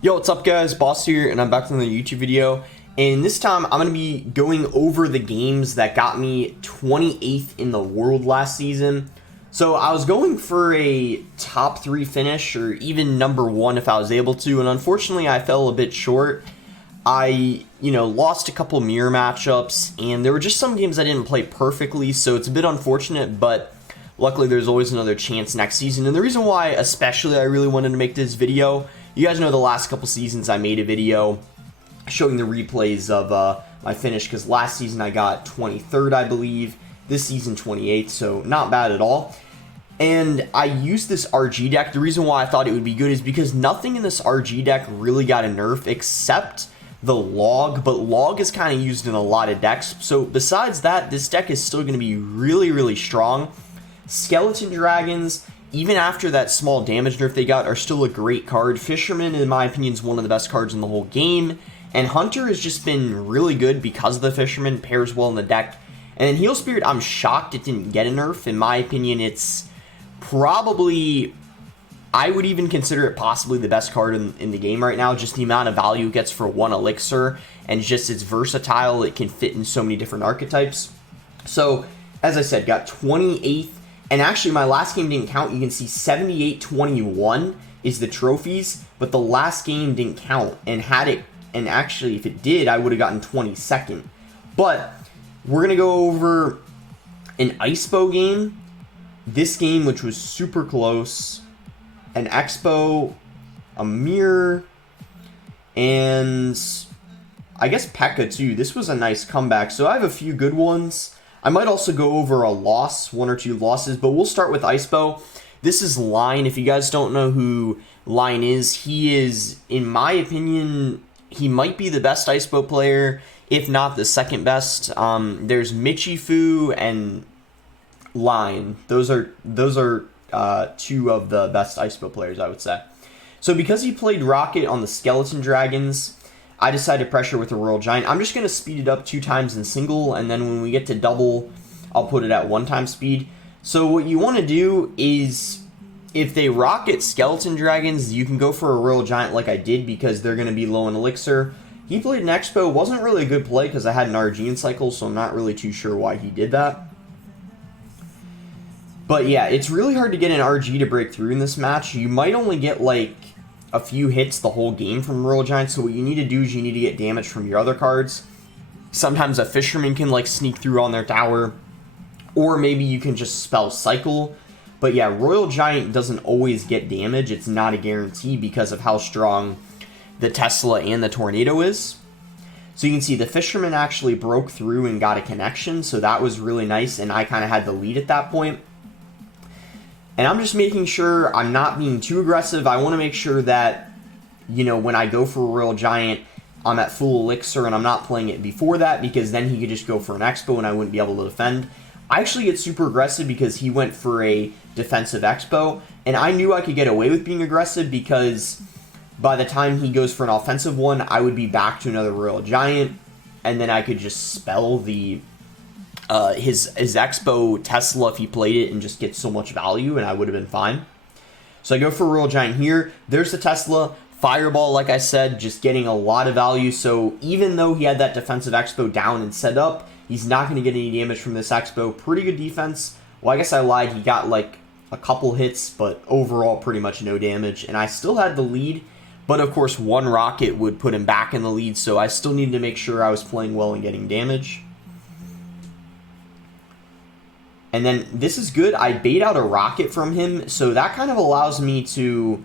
Yo, what's up guys, Boss here, and I'm back with another YouTube video. And this time, I'm going to be going over the games that got me 28th in the world last season. So I was going for a top 3 finish, or even number 1 if I was able to, and unfortunately I fell a bit short. I, lost a couple mirror matchups, and there were just some games I didn't play perfectly, so it's a bit unfortunate, but luckily there's always another chance next season. And the reason why, especially, I really wanted to make this video, you guys know the last couple seasons I made a video showing the replays of my finish, because last season I got 23rd, I believe, this season 28th, so not bad at all. And I used this RG deck. The reason why I thought it would be good is because nothing in this RG deck really got a nerf except the log, but log is kind of used in a lot of decks. So besides that, this deck is still going to be really, really strong. Skeleton Dragons, even after that small damage nerf they got, are still a great card. Fisherman, in my opinion, is one of the best cards in the whole game. And Hunter has just been really good because of the Fisherman, pairs well in the deck. And then Heal Spirit, I'm shocked it didn't get a nerf. In my opinion, it's probably, I would even consider it possibly the best card in the game right now. Just the amount of value it gets for 1 elixir, and just it's versatile. It can fit in so many different archetypes. So, as I said, got 28th. And actually, my last game didn't count. You can see 78-21 is the trophies, but the last game didn't count. And actually, if it did, I would have gotten 22nd. But we're gonna go over an Icepo game, this game, which was super close, an Expo, a mirror, and I guess P.E.K.K.A. too. This was a nice comeback. So I have a few good ones. I might also go over a loss, 1 or 2 losses, but we'll start with Icepo. This is Line. If you guys don't know who Line is, he is, in my opinion, he might be the best Icepo player, if not the second best. There's Michifu and Line. Those are 2 of the best Icepo players, I would say. So because he played Rocket on the Skeleton Dragons, I decided to pressure with a Royal Giant. I'm just going to speed it up 2 times in single, and then when we get to double, I'll put it at 1 time speed. So what you want to do is, if they Rocket Skeleton Dragons, you can go for a Royal Giant like I did, because they're going to be low in Elixir. He played an Expo. Wasn't really a good play because I had an RG in cycle, so I'm not really too sure why he did that. But yeah, it's really hard to get an RG to break through in this match. You might only get like a few hits the whole game from Royal Giant, so what you need to do is you need to get damage from your other cards. Sometimes a Fisherman can like sneak through on their tower, or maybe you can just spell Cycle. But yeah, Royal Giant doesn't always get damage. It's not a guarantee because of how strong the Tesla and the Tornado is. So you can see the Fisherman actually broke through and got a connection, so that was really nice, and I kind of had the lead at that point. And I'm just making sure I'm not being too aggressive. I want to make sure that, when I go for a Royal Giant, I'm at full Elixir and I'm not playing it before that, because then he could just go for an Expo and I wouldn't be able to defend. I actually get super aggressive because he went for a defensive Expo, and I knew I could get away with being aggressive because by the time he goes for an offensive one, I would be back to another Royal Giant, and then I could just spell the his Expo Tesla if he played it and just get so much value, and I would have been fine. So I go for Royal Giant here. There's the Tesla. Fireball, like I said, just getting a lot of value. So even though he had that defensive Expo down and set up, he's not going to get any damage from this Expo. Pretty good defense. Well, I guess I lied. He got like a couple hits, but overall pretty much no damage. And I still had the lead, but of course 1 rocket would put him back in the lead, so I still needed to make sure I was playing well and getting damage. And then this is good. I bait out a rocket from him, so that kind of allows me to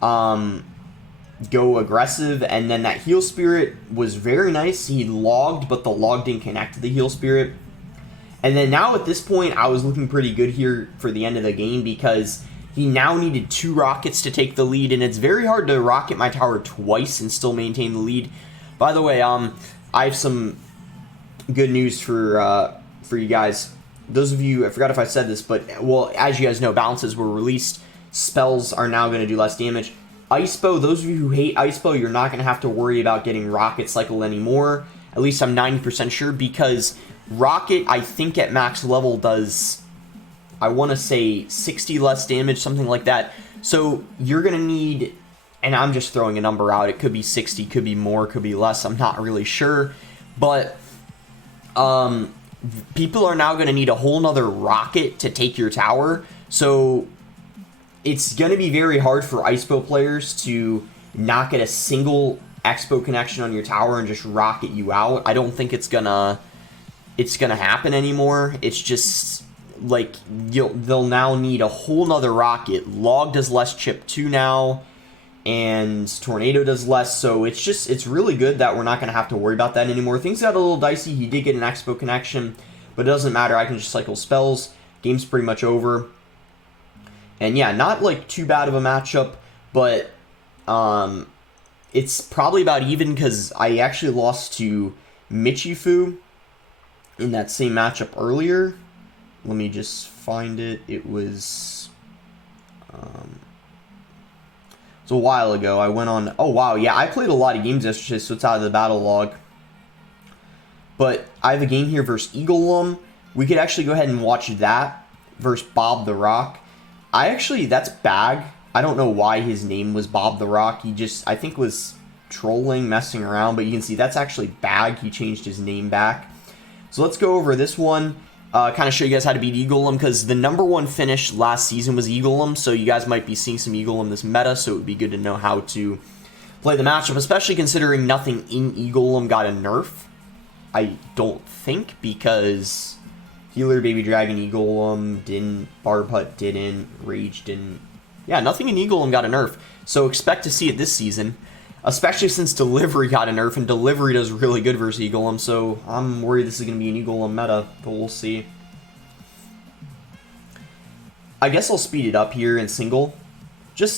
go aggressive. And then that Heal Spirit was very nice. He logged, but the log didn't connect to the Heal Spirit. And then now at this point, I was looking pretty good here for the end of the game, because he now needed 2 rockets to take the lead, and it's very hard to rocket my tower twice and still maintain the lead. By the way, I have some good news for you guys. Those of you, I forgot if I said this, but, well, as you guys know, balances were released. Spells are now going to do less damage. Icepo, those of you who hate Icepo, you're not going to have to worry about getting Rocket Cycle anymore. At least I'm 90% sure, because Rocket, I think at max level, does, I want to say 60 less damage, something like that. So you're going to need and I'm just throwing a number out. It could be 60, could be more, could be less. I'm not really sure. But people are now going to need a whole nother rocket to take your tower. So it's going to be very hard for ISPO players to not get a single Expo connection on your tower and just rocket you out. I don't think it's gonna happen anymore. It's just like they'll now need a whole nother rocket. Log does less chip too now, and Tornado does less. So it's really good that we're not gonna have to worry about that anymore. Things got a little dicey. He did get an Expo connection, but it doesn't matter. I can just cycle spells. Game's pretty much over. And yeah, not like too bad of a matchup, but it's probably about even because I actually lost to Michifu in that same matchup earlier. Let me just find it. It was a while ago. I went on... Oh, wow. Yeah, I played a lot of games yesterday, so it's out of the battle log. But I have a game here versus Eaglelum. We could actually go ahead and watch that versus Bob the Rock. That's Bag. I don't know why his name was Bob the Rock. He just, I think, was trolling, messing around. But you can see that's actually Bag. He changed his name back. So let's go over this one. Kind of show you guys how to beat Eaglelum, because the #1 finish last season was Eaglelum. So you guys might be seeing some Eaglelum this meta. So it would be good to know how to play the matchup, especially considering nothing in Eaglelum got a nerf. I don't think, because Healer, Baby Dragon, Eaglelum didn't, Barbhut didn't, Rage didn't. Yeah, nothing in Eaglelum got a nerf, so expect to see it this season, especially since Delivery got a nerf, and Delivery does really good versus Eaglelum, so I'm worried this is going to be an Eaglelum meta, but we'll see. I guess I'll speed it up here in single.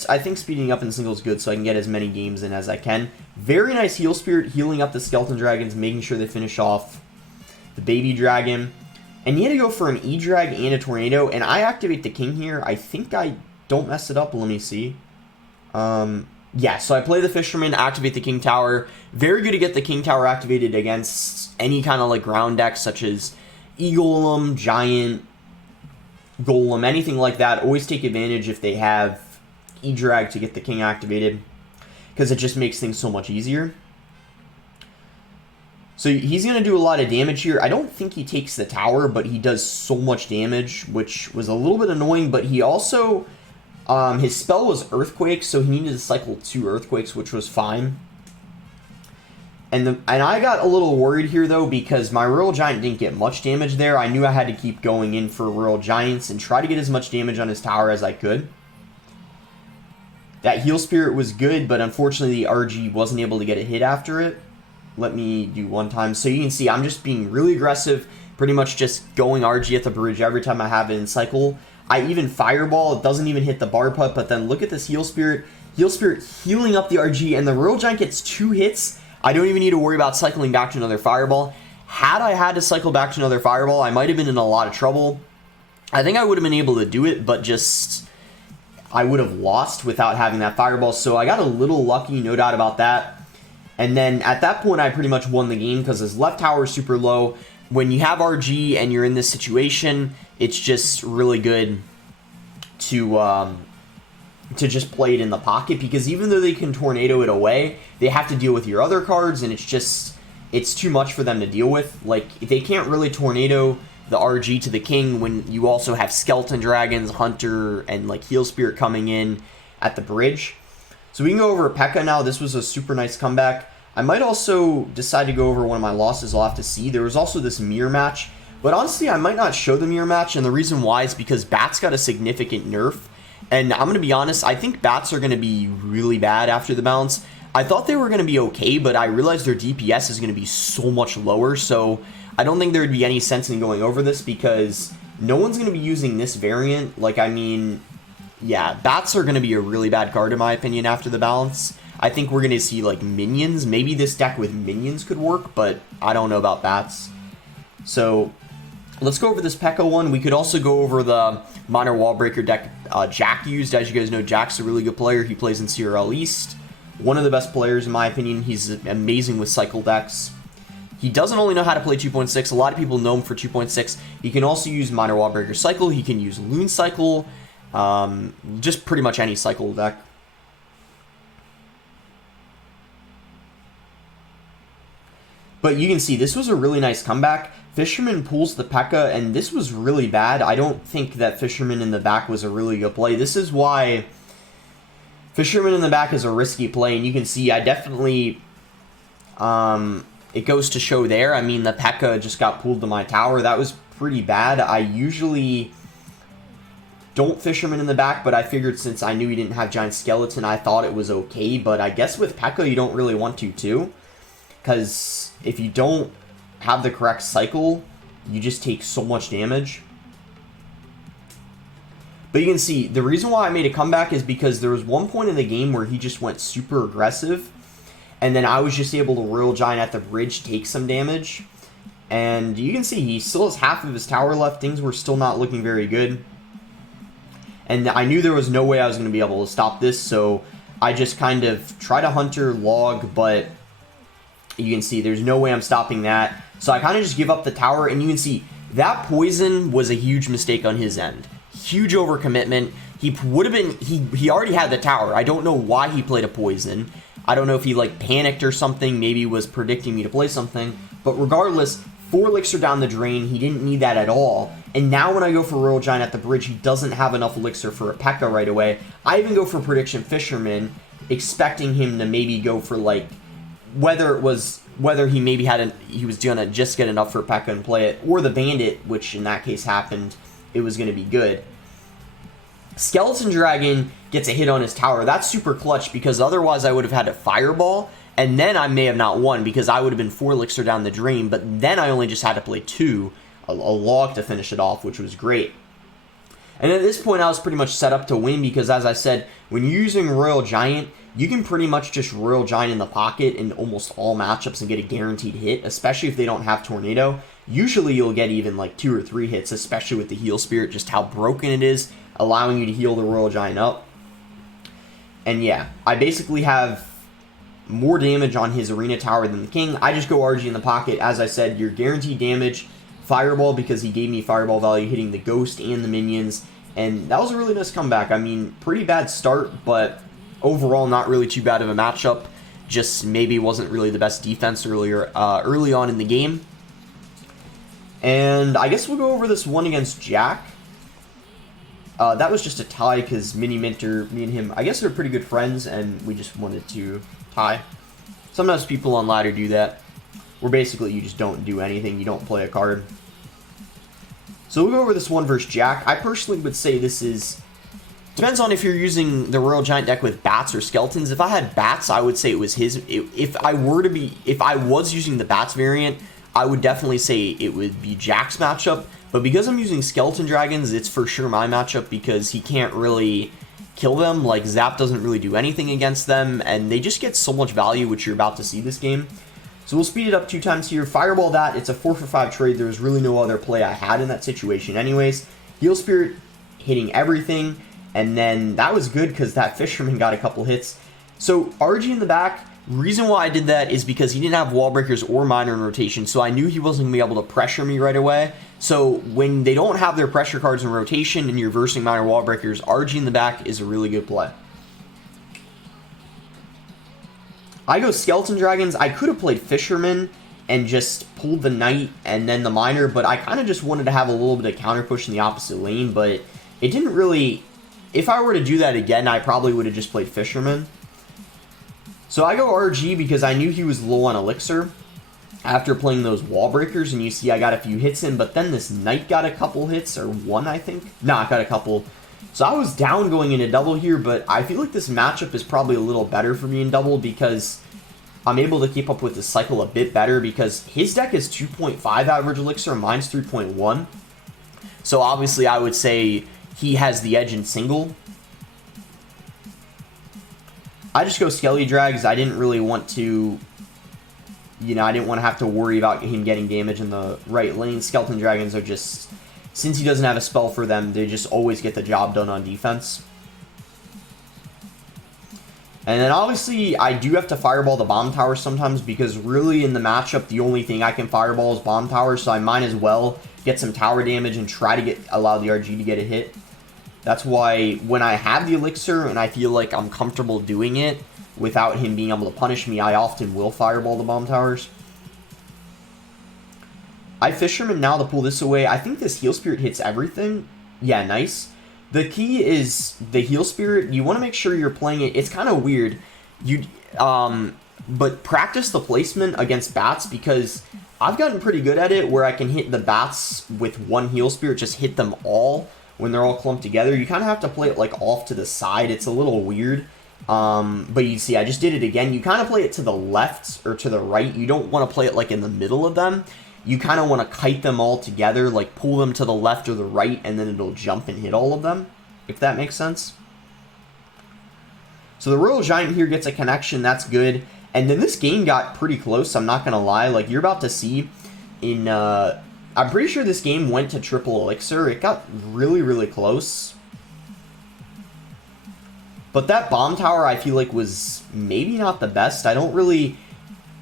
I think speeding up in single is good so I can get as many games in as I can. Very nice Heal Spirit, healing up the Skeleton Dragons, making sure they finish off the Baby Dragon. And you had to go for an E-Drag and a Tornado, and I activate the King here. I think I don't mess it up. Let me see. Yeah, so I play the Fisherman, activate the King Tower. Very good to get the King Tower activated against any kind of like ground deck, such as Eaglelum, Giant, Golem, anything like that. Always take advantage if they have E-Drag to get the King activated, because it just makes things so much easier. So he's going to do a lot of damage here. I don't think he takes the tower, but he does so much damage, which was a little bit annoying. But he also, his spell was Earthquake, so he needed to cycle 2 Earthquakes, which was fine. And I got a little worried here, though, because my Royal Giant didn't get much damage there. I knew I had to keep going in for Royal Giants and try to get as much damage on his tower as I could. That Heal Spirit was good, but unfortunately the RG wasn't able to get a hit after it. Let me do one time. So you can see I'm just being really aggressive, pretty much just going RG at the bridge every time I have it in cycle. I even Fireball. It doesn't even hit the Barbhut, but then look at this Heal Spirit. Heal Spirit healing up the RG, and the Royal Giant gets 2 hits. I don't even need to worry about cycling back to another Fireball. Had I had to cycle back to another Fireball, I might have been in a lot of trouble. I think I would have been able to do it, but just I would have lost without having that Fireball. So I got a little lucky, no doubt about that. And then at that point, I pretty much won the game because his left tower is super low. When you have RG and you're in this situation, it's just really good to just play it in the pocket, because even though they can Tornado it away, they have to deal with your other cards, and it's too much for them to deal with. Like, they can't really Tornado the RG to the King when you also have Skeleton Dragons, Hunter, and like Heal Spirit coming in at the bridge. So we can go over P.E.K.K.A now. This was a super nice comeback. I might also decide to go over one of my losses. I'll have to see. There was also this mirror match. But honestly, I might not show the mirror match. And the reason why is because Bats got a significant nerf. And I'm going to be honest, I think Bats are going to be really bad after the balance. I thought they were going to be okay, but I realized their DPS is going to be so much lower. So I don't think there would be any sense in going over this, because no one's going to be using this variant. Like, I mean... Yeah, Bats are going to be a really bad card in my opinion after the balance. I think we're going to see like Minions. Maybe this deck with Minions could work, but I don't know about Bats. So let's go over this P.E.K.K.A one. We could also go over the Minor Wallbreaker deck Jack used. As you guys know, Jack's a really good player. He plays in CRL East. One of the best players in my opinion. He's amazing with cycle decks. He doesn't only know how to play 2.6. A lot of people know him for 2.6. He can also use Minor Wallbreaker Cycle. He can use Loon Cycle. Just pretty much any cycle deck. But you can see this was a really nice comeback. Fisherman pulls the P.E.K.K.A, and this was really bad. I don't think that Fisherman in the back was a really good play. This is why Fisherman in the back is a risky play, and you can see I definitely, it goes to show there. I mean, the P.E.K.K.A just got pulled to my tower. That was pretty bad. I usually don't Fisherman in the back, but I figured since I knew he didn't have Giant Skeleton, I thought it was okay. But I guess with P.E.K.K.A, you don't really want to, too. Because if you don't have the correct cycle, you just take so much damage. But you can see, the reason why I made a comeback is because there was one point in the game where he just went super aggressive, and then I was just able to Royal Giant at the bridge, take some damage. And you can see, he still has half of his tower left. Things were still not looking very good. And I knew there was no way I was going to be able to stop this, so I just kind of tried to Hunter log, but you can see there's no way I'm stopping that. So I kind of just give up the tower, and you can see that poison was a huge mistake on his end. Huge overcommitment. He would have been, he already had the tower. I don't know why he played a poison. I don't know if he like panicked or something, maybe was predicting me to play something. But regardless, 4 elixir down the drain, he didn't need that at all. And now when I go for Royal Giant at the bridge, he doesn't have enough elixir for a P.E.K.K.A right away. I even go for Prediction Fisherman, expecting him to maybe go for like, whether he maybe he was gonna just get enough for P.E.K.K.A and play it, or the Bandit, which in that case happened, it was gonna be good. Skeleton Dragon gets a hit on his tower. That's super clutch, because otherwise I would have had to Fireball, and then I may have not won, because I would have been 4 elixir down the drain, but then I only just had to play 2, a log to finish it off, which was great. And at this point I was pretty much set up to win, because as I said, when you're using Royal Giant, you can pretty much just Royal Giant in the pocket in almost all matchups and get a guaranteed hit, especially if they don't have Tornado. Usually you'll get even like 2 or 3 hits, especially with the Heal Spirit, just how broken it is, allowing you to heal the Royal Giant up. And yeah, I basically have more damage on his Arena Tower than the King. I just go RG in the pocket. As I said, you're guaranteed damage. Fireball, because he gave me Fireball value, hitting the Ghost and the minions. And that was a really nice comeback. I mean, pretty bad start, but overall not really too bad of a matchup. Just maybe wasn't really the best defense early on in the game. And I guess we'll go over this one against Jack. That was just a tie because Mini Minter, me and him, I guess they're pretty good friends, and we just wanted to tie. Sometimes people on ladder do that, where basically you just don't do anything, you don't play a card. So we'll go over this one versus Jack. I personally would say this is, depends on if you're using the Royal Giant deck with bats or skeletons. If I had bats, I would say it was his. If I was using the bats variant, I would definitely say it would be Jack's matchup. But because I'm using skeleton dragons, it's for sure my matchup, because he can't really kill them. Like, Zap doesn't really do anything against them, and they just get so much value, which you're about to see this game. So we'll speed it up 2 times here. Fireball that. It's a 4 for 5 trade. There was really no other play I had in that situation anyways. Heal Spirit hitting everything. And then that was good because that Fisherman got a couple hits. So RG in the back, reason why I did that is because he didn't have Wall Breakers or Miner in rotation. So I knew he wasn't going to be able to pressure me right away. So when they don't have their pressure cards in rotation and you're versing Miner Wall Breakers, RG in the back is a really good play. I go Skeleton Dragons. I could have played Fisherman and just pulled the Knight and then the Miner, but I kind of just wanted to have a little bit of counter push in the opposite lane, but it didn't really... If I were to do that again, I probably would have just played Fisherman. So I go RG because I knew he was low on Elixir after playing those Wall Breakers, and you see I got a few hits in, but then this Knight got a couple hits, or one, I think? No, I got a couple. So I was down going into double here, but I feel like this matchup is probably a little better for me in double because I'm able to keep up with the cycle a bit better because his deck is 2.5 average Elixir, mine's 3.1. So obviously I would say he has the edge in single. I just go Skelly Drags. I didn't really want to, I didn't want to have to worry about him getting damage in the right lane. Skeleton Dragons are just, since he doesn't have a spell for them, they just always get the job done on defense. And then obviously I do have to Fireball the Bomb Tower sometimes because really in the matchup the only thing I can Fireball is Bomb Tower, so I might as well get some tower damage and try to allow the RG to get a hit. That's why when I have the Elixir and I feel like I'm comfortable doing it without him being able to punish me, I often will Fireball the Bomb Towers. I Fisherman now to pull this away. I think this Heal Spirit hits everything. Yeah, nice. The key is the Heal Spirit. You want to make sure you're playing it. It's kind of weird. But practice the placement against bats, because I've gotten pretty good at it where I can hit the bats with one Heal Spirit, just hit them all when they're all clumped together. You kind of have to play it like off to the side. It's a little weird. But you see, I just did it again. You kind of play it to the left or to the right. You don't want to play it like in the middle of them. You kind of want to kite them all together, like pull them to the left or the right, and then it'll jump and hit all of them, if that makes sense. So the Royal Giant here gets a connection. That's good. And then this game got pretty close, I'm not going to lie. Like, you're about to see in... I'm pretty sure this game went to triple elixir. It got really, really close. But that bomb tower, I feel like, was maybe not the best. I don't really...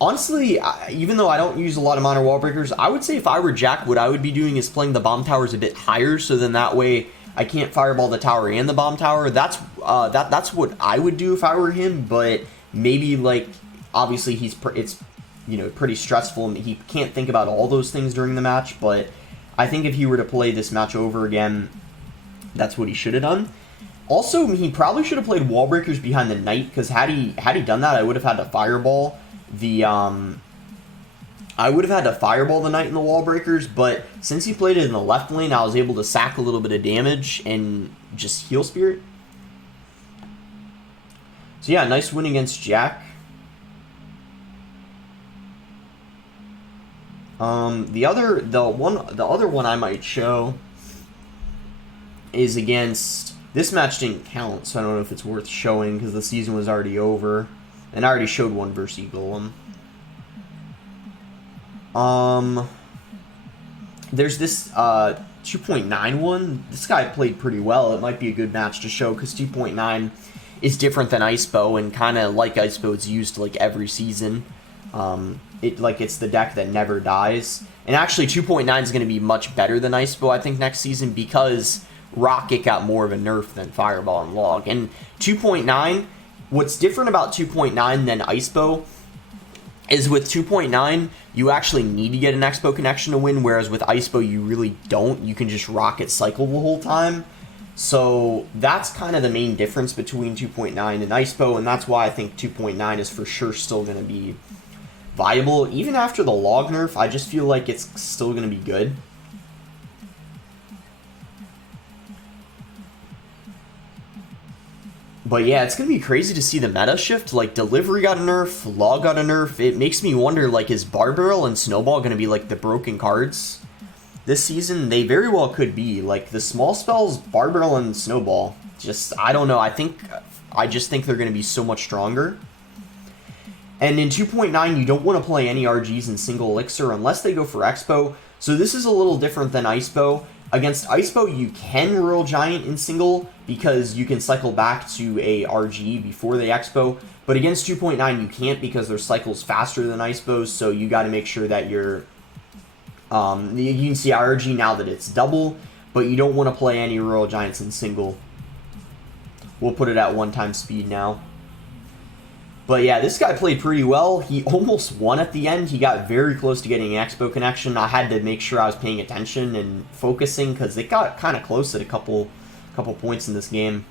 Honestly, even though I don't use a lot of minor wall breakers, I would say if I were Jack, what I would be doing is playing the bomb towers a bit higher, so then that way I can't fireball the tower and the bomb tower. That's what I would do if I were him, but maybe, like, obviously it's you know, pretty stressful and he can't think about all those things during the match, but I think if he were to play this match over again, that's what he should have done. Also, he probably should have played wall breakers behind the knight, because had he done that, I would have had to fireball the knight in the wall breakers, but since he played it in the left lane, I was able to sack a little bit of damage and just Heal Spirit. So yeah, nice win against Jack. The other one I might show is against, this match didn't count, so I don't know if it's worth showing because the season was already over, and I already showed one versus Golem. There's this 2.9 one. This guy played pretty well. It might be a good match to show because 2.9 is different than Icebo, and kind of like Icebo, it's used like every season. It's the deck that never dies. And actually 2.9 is going to be much better than Icebo, I think, next season, because Rocket got more of a nerf than Fireball and Log. And 2.9, what's different about 2.9 than Icebo is with 2.9, you actually need to get an Expo connection to win, whereas with Icebo, you really don't. You can just Rocket cycle the whole time. So that's kind of the main difference between 2.9 and Icebo, and that's why I think 2.9 is for sure still going to be viable. Even after the Log nerf, I just feel like it's still going to be good. But yeah, it's going to be crazy to see the meta shift. Like, Delivery got a nerf, Log got a nerf. It makes me wonder, like, is Barbarrel and Snowball going to be, like, the broken cards this season? They very well could be. Like, the small spells, Barbarrel and Snowball, just, I don't know. I just think they're going to be so much stronger. And in 2.9, you don't want to play any RGs in single elixir unless they go for Expo. So this is a little different than Icebo. Against Icebo, you can Royal Giant in single because you can cycle back to a RG before the Expo. But against 2.9, you can't because their cycle's faster than Icebo's, so you got to make sure that you're... you can see RG now that it's double, but you don't want to play any Royal Giants in single. We'll put it at 1x speed now. But yeah, this guy played pretty well. He almost won at the end. He got very close to getting an Expo connection. I had to make sure I was paying attention and focusing because it got kind of close at a couple points in this game.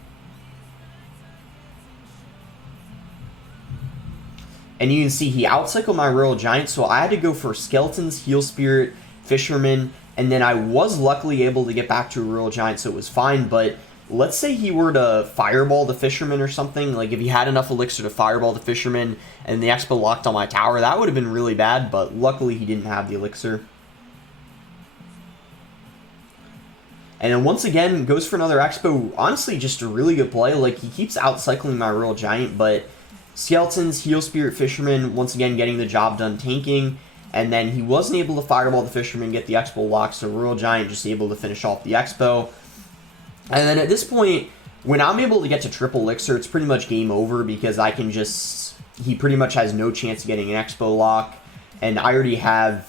And you can see he outcycled my Royal Giant, so I had to go for Skeletons, Heal Spirit, Fisherman, and then I was luckily able to get back to a Royal Giant, so it was fine, but let's say he were to Fireball the Fisherman or something, like if he had enough Elixir to Fireball the Fisherman and the Expo locked on my tower, that would have been really bad, but luckily he didn't have the Elixir. And then once again, goes for another Expo. Honestly, just a really good play. Like, he keeps outcycling my Royal Giant, but Skeletons, Heal Spirit, Fisherman, once again getting the job done tanking. And then he wasn't able to Fireball the Fisherman, get the Expo lock, so Royal Giant just able to finish off the Expo. And then at this point, when I'm able to get to triple Elixir, it's pretty much game over because I can just... He pretty much has no chance of getting an Expo lock. And I already have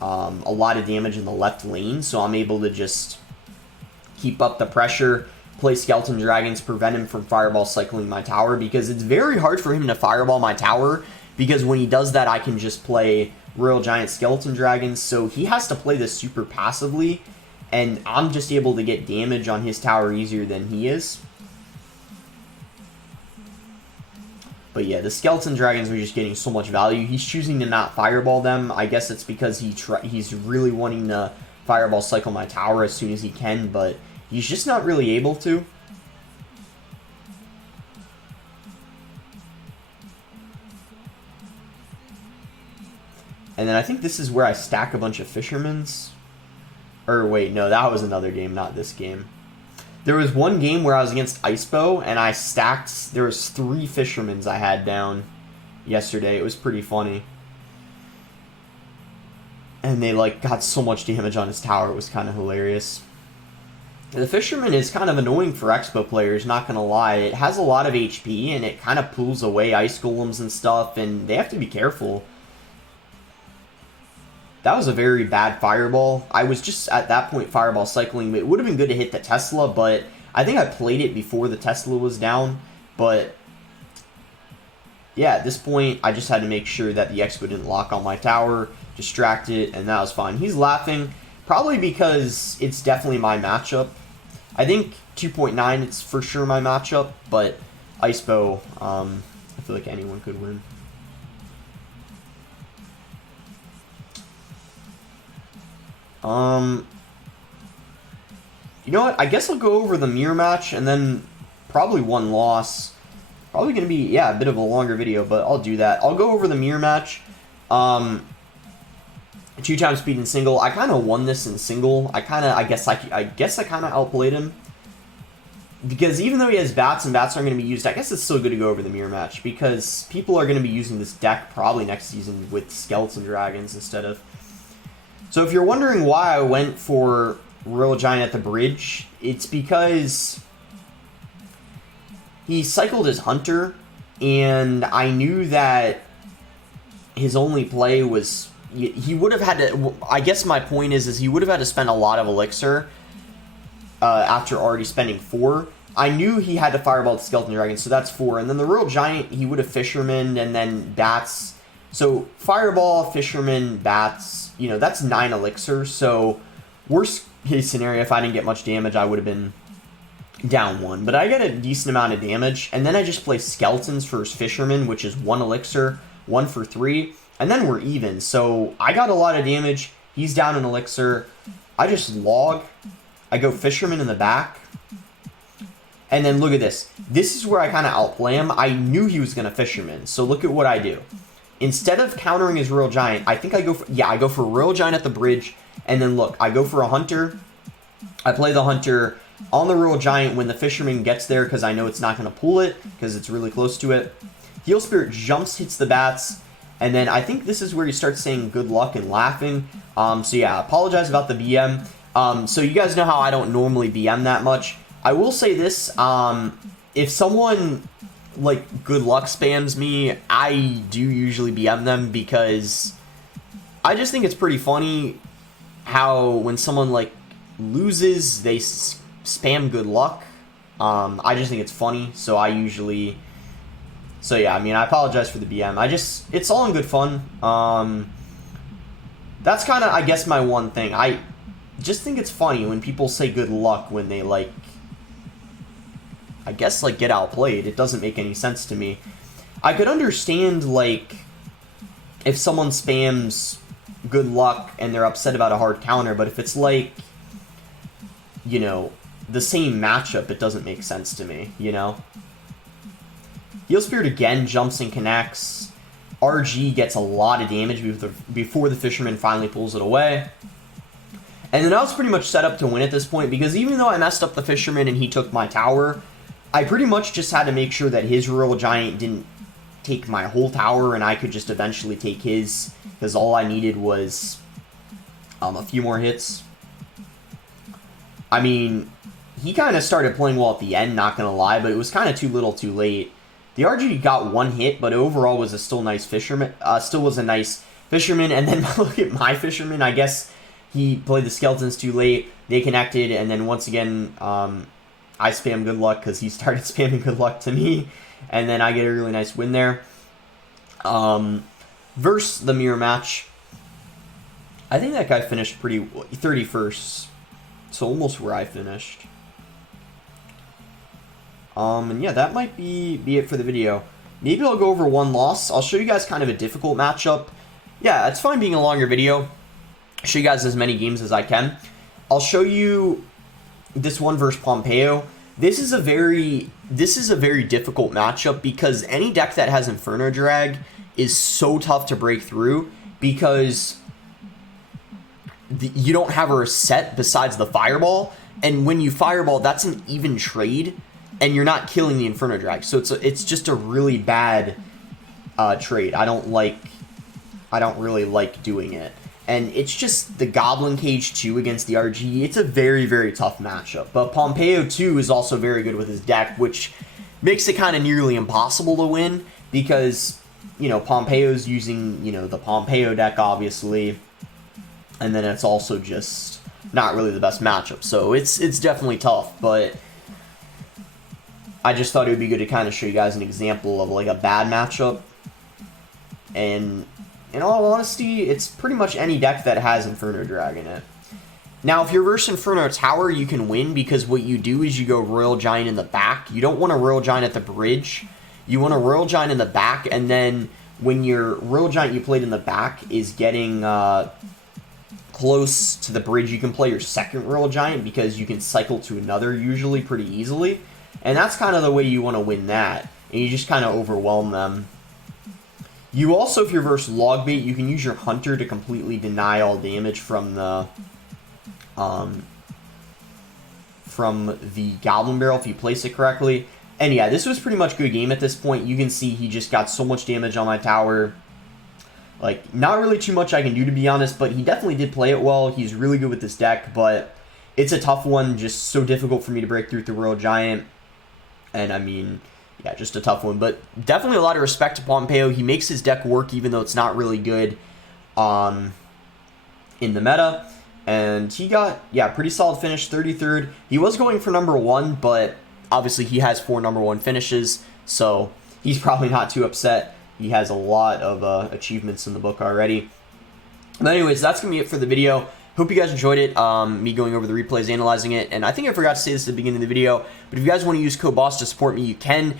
a lot of damage in the left lane, so I'm able to just keep up the pressure, play Skeleton Dragons, prevent him from Fireball cycling my tower, because it's very hard for him to Fireball my tower, because when he does that, I can just play Royal Giant Skeleton Dragons, so he has to play this super passively, and I'm just able to get damage on his tower easier than he is. But yeah, the Skeleton Dragons are just getting so much value. He's choosing to not Fireball them. I guess it's because he's really wanting to Fireball cycle my tower as soon as he can, but he's just not really able to. And then I think this is where I stack a bunch of Fishermans. Or wait, no, that was another game, not this game. There was one game where I was against Icebow, and I stacked, there was 3 Fishermans I had down yesterday. It was pretty funny. And they, like, got so much damage on his tower, it was kind of hilarious. The Fisherman is kind of annoying for Expo players, not gonna lie. It has a lot of HP, and it kind of pulls away Ice Golems and stuff, and they have to be careful. That was a very bad Fireball. I was just, at that point, Fireball cycling. It would have been good to hit the Tesla, but I think I played it before the Tesla was down. But, yeah, at this point, I just had to make sure that the Expo didn't lock on my tower, distract it, and that was fine. He's laughing, probably because it's definitely my matchup. I think 2.9, it's for sure my matchup, but Icebow, I feel like anyone could win. You know what? I guess I'll go over the mirror match and then probably one loss. Probably going to be, yeah, a bit of a longer video, but I'll do that. I'll go over the mirror match. 2 times speed in single. I kind of won this in single. I guess I kind of outplayed him. Because even though he has bats and bats aren't going to be used, I guess it's still good to go over the mirror match. Because people are going to be using this deck probably next season with Skeleton Dragons instead of... So if you're wondering why I went for Royal Giant at the bridge, it's because he cycled his Hunter, and I knew that his only play was... He would have had to... I guess my point is he would have had to spend a lot of Elixir after already spending 4. I knew he had to Fireball the Skeleton Dragon, so that's 4. And then the Royal Giant, he would have Fisherman, and then Bats... So, Fireball, Fisherman, Bats, you know, that's 9 Elixir. So, worst case scenario, if I didn't get much damage, I would have been down 1. But I get a decent amount of damage. And then I just play Skeletons for his Fisherman, which is 1 Elixir, 1 for 3. And then we're even. So, I got a lot of damage. He's down an Elixir. I just log. I go Fisherman in the back. And then look at this. This is where I kind of outplay him. I knew he was going to Fisherman. So, look at what I do. Instead of countering his Royal Giant, I think I go for... Yeah, I go for Royal Giant at the bridge. And then, look, I go for a Hunter. I play the Hunter on the Royal Giant when the Fisherman gets there because I know it's not going to pull it because it's really close to it. Heal Spirit jumps, hits the bats. And then I think this is where he starts saying good luck and laughing. So, yeah, I apologize about the BM. So, you guys know how I don't normally BM that much. I will say this. If someone... like, good luck spams me, I do usually BM them because I just think it's pretty funny how when someone, like, loses, they spam good luck. I just think it's funny, so I usually... So, yeah, I mean, I apologize for the BM. It's all in good fun. That's kind of, I guess, my one thing. I just think it's funny when people say good luck when they, like... I guess, like, get outplayed. It doesn't make any sense to me. I could understand, like, if someone spams good luck and they're upset about a hard counter, but if it's, like, you know, the same matchup, it doesn't make sense to me, you know? Heal Spirit again jumps and connects. RG gets a lot of damage before the Fisherman finally pulls it away. And then I was pretty much set up to win at this point, because even though I messed up the Fisherman and he took my tower... I pretty much just had to make sure that his Royal Giant didn't take my whole tower and I could just eventually take his, because all I needed was a few more hits. I mean, he kind of started playing well at the end, not going to lie, but it was kind of too little too late. The RG got 1 hit, but overall was a still nice Fisherman, and then look at my Fisherman. I guess he played the Skeletons too late, they connected, and then once again... I spam good luck because he started spamming good luck to me. And then I get a really nice win there. Versus the mirror match. I think that guy finished pretty 31st, so almost where I finished. And yeah, that might be it for the video. Maybe I'll go over one loss. I'll show you guys kind of a difficult matchup. Yeah, it's fine being a longer video. I'll show you guys as many games as I can. I'll show you this one versus Pompeo. This is a very difficult matchup because any deck that has Inferno Drag is so tough to break through because you don't have a reset besides the Fireball, and when you Fireball, that's an even trade, and you're not killing the Inferno Drag, so it's just a really bad trade. I don't really like doing it, and it's just the Goblin Cage 2 against the RG. It's a very, very tough matchup, but Pompeo 2 is also very good with his deck, which makes it kind of nearly impossible to win because, you know, Pompeo's using, you know, the Pompeo deck, obviously, and then it's also just not really the best matchup, so it's definitely tough, but I just thought it would be good to kind of show you guys an example of, like, a bad matchup, and in all honesty, it's pretty much any deck that has Inferno Drag in it. Now, if you're versus Inferno Tower, you can win because what you do is you go Royal Giant in the back. You don't want a Royal Giant at the bridge. You want a Royal Giant in the back, and then when your Royal Giant you played in the back is getting close to the bridge, you can play your second Royal Giant because you can cycle to another usually pretty easily. And that's kind of the way you want to win that. And you just kind of overwhelm them. You also, if you're versus Logbait, you can use your Hunter to completely deny all damage from the Goblin Barrel if you place it correctly. And yeah, this was pretty much good game at this point. You can see he just got so much damage on my tower. Like, not really too much I can do, to be honest, but he definitely did play it well. He's really good with this deck, but it's a tough one, just so difficult for me to break through with the Royal Giant. And I mean, yeah, just a tough one, but definitely a lot of respect to Pompeo. He makes his deck work even though it's not really good in the meta. And he got, yeah, pretty solid finish, 33rd. He was going for #1, but obviously he has 4 #1 finishes, so he's probably not too upset. He has a lot of achievements in the book already. But anyways, that's going to be it for the video. Hope you guys enjoyed it, me going over the replays, analyzing it. And I think I forgot to say this at the beginning of the video, but if you guys want to use code BOSS to support me, you can.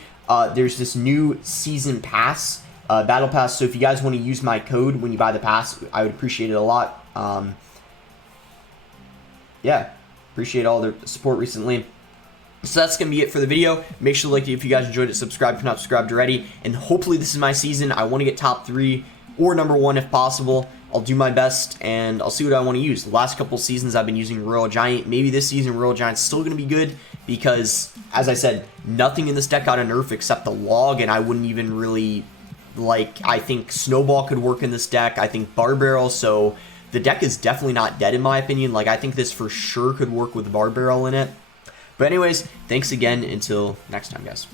There's this new season pass, battle pass, so if you guys want to use my code when you buy the pass, I would appreciate it a lot. Yeah, appreciate all the support recently. So that's going to be it for the video. Make sure to like it if you guys enjoyed it, subscribe if you're not subscribed already, and hopefully this is my season. I want to get top 3 or #1 if possible. I'll do my best, and I'll see what I want to use. The last couple seasons I've been using Royal Giant. Maybe this season Royal Giant's still going to be good because, as I said, nothing in this deck got a nerf except the log, and I wouldn't even really, like, I think Snowball could work in this deck. I think Bar Barrel, so the deck is definitely not dead in my opinion. Like, I think this for sure could work with Bar Barrel in it. But anyways, thanks again. Until next time, guys.